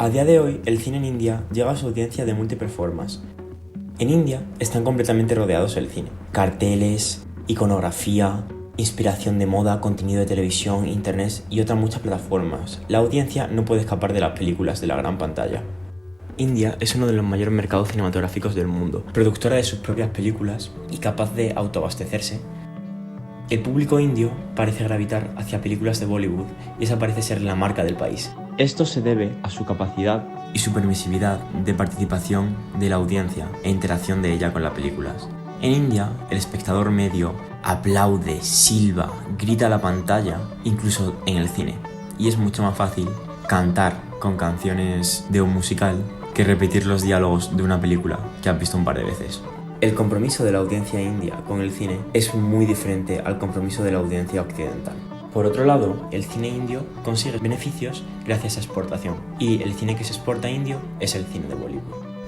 A día de hoy, el cine en India llega a su audiencia de múltiples formas. En India están completamente rodeados del cine. Carteles, iconografía, inspiración de moda, contenido de televisión, internet y otras muchas plataformas. La audiencia no puede escapar de las películas de la gran pantalla. India es uno de los mayores mercados cinematográficos del mundo, productora de sus propias películas y capaz de autoabastecerse. El público indio parece gravitar hacia películas de Bollywood y esa parece ser la marca del país. Esto se debe a su capacidad y su permisividad de participación de la audiencia e interacción de ella con las películas. En India, el espectador medio aplaude, silba, grita a la pantalla, incluso en el cine. Y es mucho más fácil cantar con canciones de un musical que repetir los diálogos de una película que has visto un par de veces. El compromiso de la audiencia india con el cine es muy diferente al compromiso de la audiencia occidental. Por otro lado, el cine indio consigue beneficios gracias a exportación, y el cine que se exporta indio es el cine de Bollywood.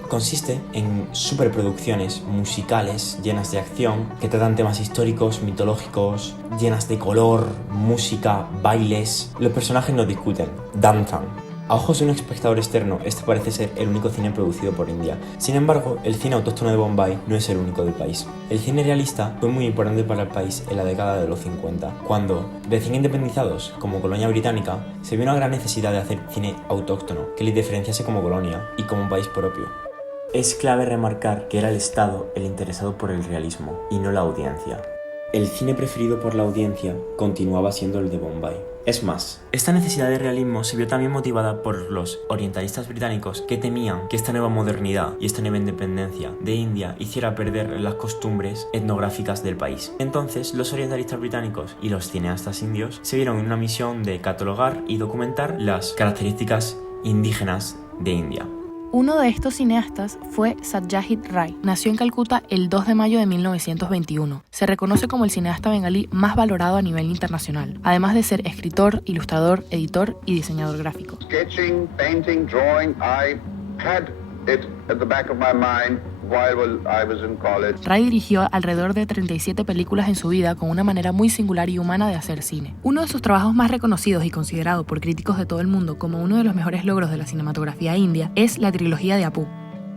Consiste en superproducciones musicales llenas de acción que tratan temas históricos, mitológicos, llenas de color, música, bailes. Los personajes no discuten, danzan. A ojos de un espectador externo, este parece ser el único cine producido por India. Sin embargo, el cine autóctono de Bombay no es el único del país. El cine realista fue muy importante para el país en la década de los 50, cuando, recién independizados como colonia británica, se vio una gran necesidad de hacer cine autóctono que les diferenciase como colonia y como un país propio. Es clave remarcar que era el Estado el interesado por el realismo y no la audiencia. El cine preferido por la audiencia continuaba siendo el de Bombay. Es más, esta necesidad de realismo se vio también motivada por los orientalistas británicos que temían que esta nueva modernidad y esta nueva independencia de India hiciera perder las costumbres etnográficas del país. Entonces, los orientalistas británicos y los cineastas indios se vieron en una misión de catalogar y documentar las características indígenas de India. Uno de estos cineastas fue Satyajit Ray. Nació en Calcuta el 2 de mayo de 1921. Se reconoce como el cineasta bengalí más valorado a nivel internacional, además de ser escritor, ilustrador, editor y diseñador gráfico. Sketching, painting, drawing, I had it at the back of my mind while I was in college. Ray dirigió alrededor de 37 películas en su vida con una manera muy singular y humana de hacer cine. Uno de sus trabajos más reconocidos y considerado por críticos de todo el mundo como uno de los mejores logros de la cinematografía india es la trilogía de Apu.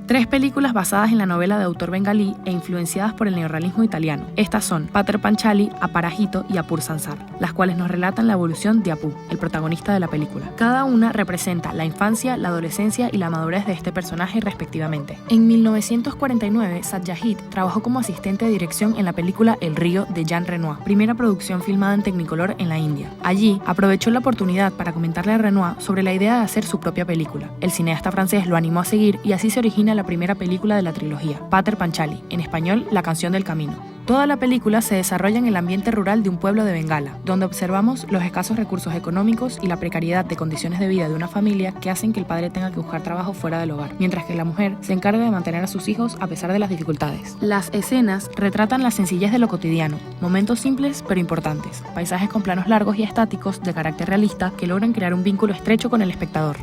3 películas basadas en la novela de autor bengalí e influenciadas por el neorrealismo italiano. Estas son Pater Panchali, Aparajito y Apur Sansar, las cuales nos relatan la evolución de Apu, el protagonista de la película. Cada una representa la infancia, la adolescencia y la madurez de este personaje respectivamente. En 1949, Satyajit trabajó como asistente de dirección en la película El Río de Jean Renoir, primera producción filmada en Technicolor en la India. Allí, aprovechó la oportunidad para comentarle a Renoir sobre la idea de hacer su propia película. El cineasta francés lo animó a seguir y así se origina la primera película de la trilogía, Pater Panchali, en español La canción del camino. Toda la película se desarrolla en el ambiente rural de un pueblo de Bengala, donde observamos los escasos recursos económicos y la precariedad de condiciones de vida de una familia que hacen que el padre tenga que buscar trabajo fuera del hogar, mientras que la mujer se encarga de mantener a sus hijos a pesar de las dificultades. Las escenas retratan la sencillez de lo cotidiano, momentos simples pero importantes, paisajes con planos largos y estáticos de carácter realista que logran crear un vínculo estrecho con el espectador.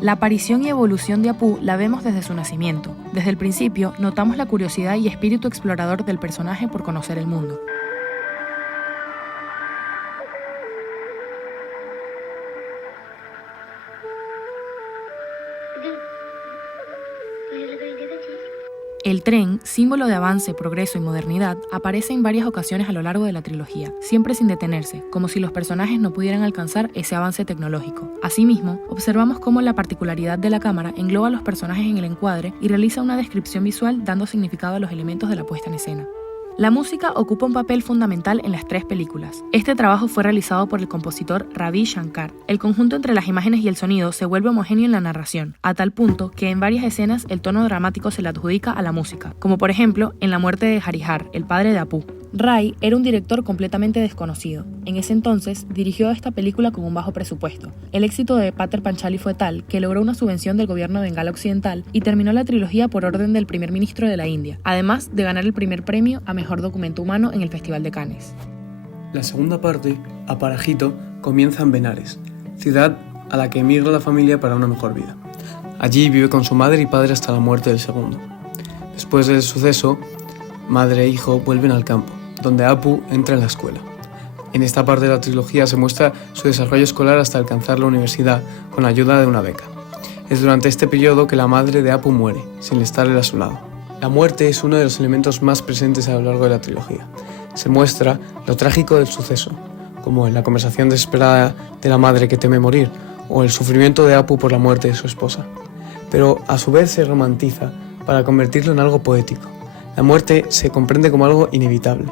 La aparición y evolución de Apu la vemos desde su nacimiento. Desde el principio notamos la curiosidad y espíritu explorador del personaje por conocer el mundo. El tren, símbolo de avance, progreso y modernidad, aparece en varias ocasiones a lo largo de la trilogía, siempre sin detenerse, como si los personajes no pudieran alcanzar ese avance tecnológico. Asimismo, observamos cómo la particularidad de la cámara engloba a los personajes en el encuadre y realiza una descripción visual dando significado a los elementos de la puesta en escena. La música ocupa un papel fundamental en las 3 películas. Este trabajo fue realizado por el compositor Ravi Shankar. El conjunto entre las imágenes y el sonido se vuelve homogéneo en la narración, a tal punto que en varias escenas el tono dramático se le adjudica a la música, como por ejemplo en la muerte de Harihar, el padre de Apu. Ray era un director completamente desconocido. En ese entonces dirigió esta película con un bajo presupuesto. El éxito de Pater Panchali fue tal que logró una subvención del gobierno de Bengala Occidental y terminó la trilogía por orden del primer ministro de la India, además de ganar el primer premio a mejor documento humano en el Festival de Cannes. La segunda parte, Aparajito, comienza en Benares, ciudad a la que emigra la familia para una mejor vida. Allí vive con su madre y padre hasta la muerte del segundo. Después del suceso, madre e hijo vuelven al campo, donde Apu entra en la escuela. En esta parte de la trilogía se muestra su desarrollo escolar hasta alcanzar la universidad con la ayuda de una beca. Es durante este periodo que la madre de Apu muere, sin estar él a su lado. La muerte es uno de los elementos más presentes a lo largo de la trilogía. Se muestra lo trágico del suceso, como en la conversación desesperada de la madre que teme morir, o el sufrimiento de Apu por la muerte de su esposa. Pero a su vez se romantiza para convertirlo en algo poético. La muerte se comprende como algo inevitable.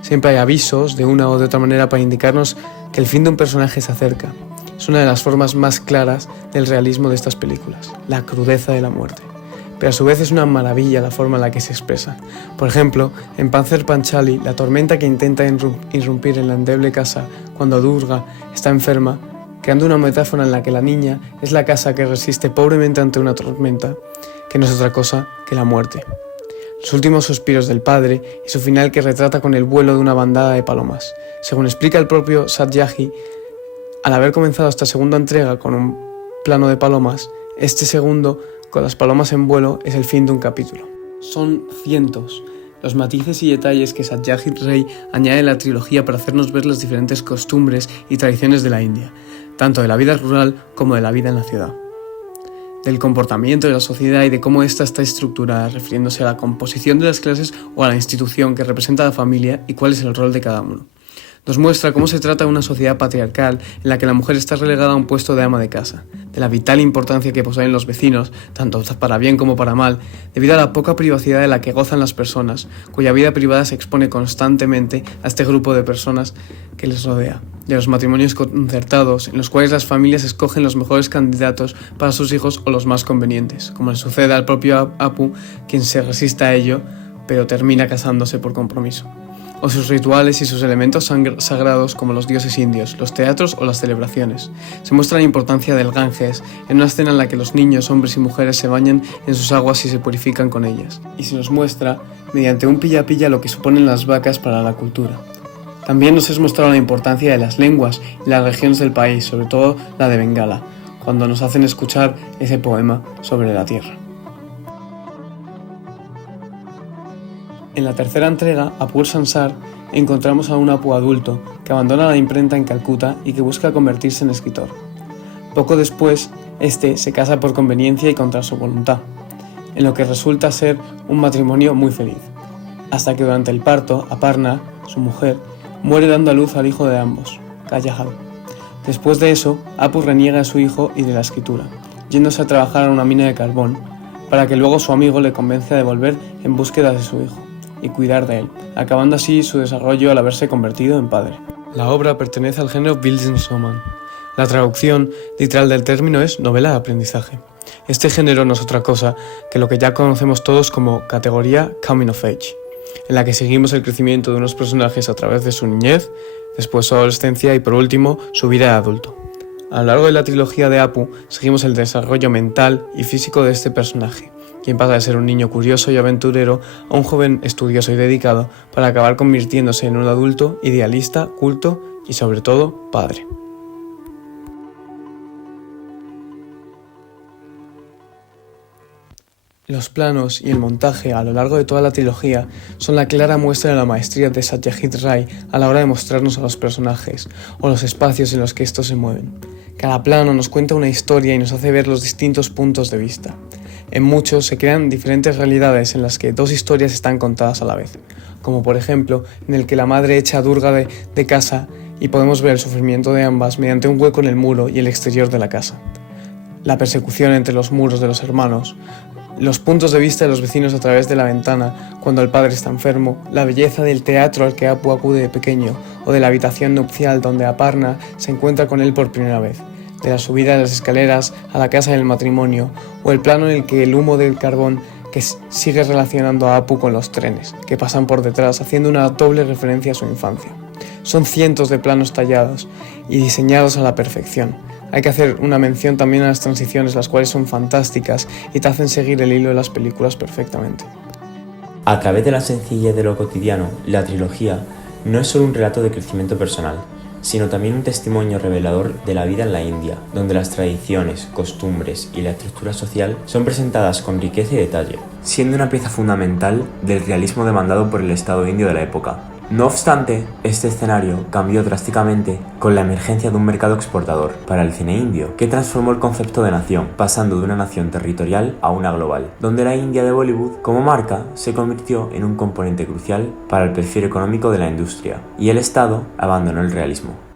Siempre hay avisos, de una o de otra manera, para indicarnos que el fin de un personaje se acerca. Es una de las formas más claras del realismo de estas películas, la crudeza de la muerte. Pero a su vez es una maravilla la forma en la que se expresa. Por ejemplo, en Panzer Panchali, la tormenta que intenta irrumpir en la endeble casa cuando Durga está enferma, creando una metáfora en la que la niña es la casa que resiste pobremente ante una tormenta, que no es otra cosa que la muerte. Los últimos suspiros del padre y su final que retrata con el vuelo de una bandada de palomas. Según explica el propio Satyajit, al haber comenzado esta segunda entrega con un plano de palomas, este segundo, con las palomas en vuelo, es el fin de un capítulo. Son cientos los matices y detalles que Satyajit Ray añade a la trilogía para hacernos ver las diferentes costumbres y tradiciones de la India, tanto de la vida rural como de la vida en la ciudad. Del comportamiento de la sociedad y de cómo ésta está estructurada, refiriéndose a la composición de las clases o a la institución que representa a la familia y cuál es el rol de cada uno. Nos muestra cómo se trata de una sociedad patriarcal en la que la mujer está relegada a un puesto de ama de casa, de la vital importancia que poseen los vecinos, tanto para bien como para mal, debido a la poca privacidad de la que gozan las personas, cuya vida privada se expone constantemente a este grupo de personas que les rodea, de los matrimonios concertados, en los cuales las familias escogen los mejores candidatos para sus hijos o los más convenientes, como le sucede al propio Apu, quien se resiste a ello, pero termina casándose por compromiso. O sus rituales y sus elementos sagrados como los dioses indios, los teatros o las celebraciones. Se muestra la importancia del Ganges en una escena en la que los niños, hombres y mujeres se bañan en sus aguas y se purifican con ellas. Y se nos muestra, mediante un pilla-pilla, lo que suponen las vacas para la cultura. También nos es mostrado la importancia de las lenguas y las regiones del país, sobre todo la de Bengala, cuando nos hacen escuchar ese poema sobre la tierra. En la tercera entrega, Apur Sansar, encontramos a un Apu adulto que abandona la imprenta en Calcuta y que busca convertirse en escritor. Poco después, este se casa por conveniencia y contra su voluntad, en lo que resulta ser un matrimonio muy feliz, hasta que durante el parto, Aparna, su mujer, muere dando a luz al hijo de ambos, Kayahal. Después de eso, Apu reniega a su hijo y de la escritura, yéndose a trabajar a una mina de carbón, para que luego su amigo le convence de volver en búsqueda de su hijo y cuidar de él, acabando así su desarrollo al haberse convertido en padre. La obra pertenece al género Bildungsroman. La traducción literal del término es novela de aprendizaje. Este género no es otra cosa que lo que ya conocemos todos como categoría Coming of Age, en la que seguimos el crecimiento de unos personajes a través de su niñez, después su adolescencia y por último su vida de adulto. A lo largo de la trilogía de Apu seguimos el desarrollo mental y físico de este personaje, quien pasa de ser un niño curioso y aventurero a un joven estudioso y dedicado para acabar convirtiéndose en un adulto idealista, culto y sobre todo padre. Los planos y el montaje a lo largo de toda la trilogía son la clara muestra de la maestría de Satyajit Ray a la hora de mostrarnos a los personajes o los espacios en los que estos se mueven. Cada plano nos cuenta una historia y nos hace ver los distintos puntos de vista. En muchos se crean diferentes realidades en las que dos historias están contadas a la vez, como por ejemplo en el que la madre echa a Durga de casa y podemos ver el sufrimiento de ambas mediante un hueco en el muro y el exterior de la casa. La persecución entre los muros de los hermanos, los puntos de vista de los vecinos a través de la ventana cuando el padre está enfermo, la belleza del teatro al que Apu acude de pequeño o de la habitación nupcial donde Aparna se encuentra con él por primera vez, de la subida de las escaleras a la casa del matrimonio o el plano en el que el humo del carbón que sigue relacionando a Apu con los trenes que pasan por detrás haciendo una doble referencia a su infancia. Son cientos de planos tallados y diseñados a la perfección. Hay que hacer una mención también a las transiciones, las cuales son fantásticas y te hacen seguir el hilo de las películas perfectamente. A través de la sencillez de lo cotidiano, la trilogía no es solo un relato de crecimiento personal, sino también un testimonio revelador de la vida en la India, donde las tradiciones, costumbres y la estructura social son presentadas con riqueza y detalle, siendo una pieza fundamental del realismo demandado por el Estado indio de la época. No obstante, este escenario cambió drásticamente con la emergencia de un mercado exportador para el cine indio, que transformó el concepto de nación, pasando de una nación territorial a una global, donde la India de Bollywood, como marca, se convirtió en un componente crucial para el perfil económico de la industria, y el Estado abandonó el realismo.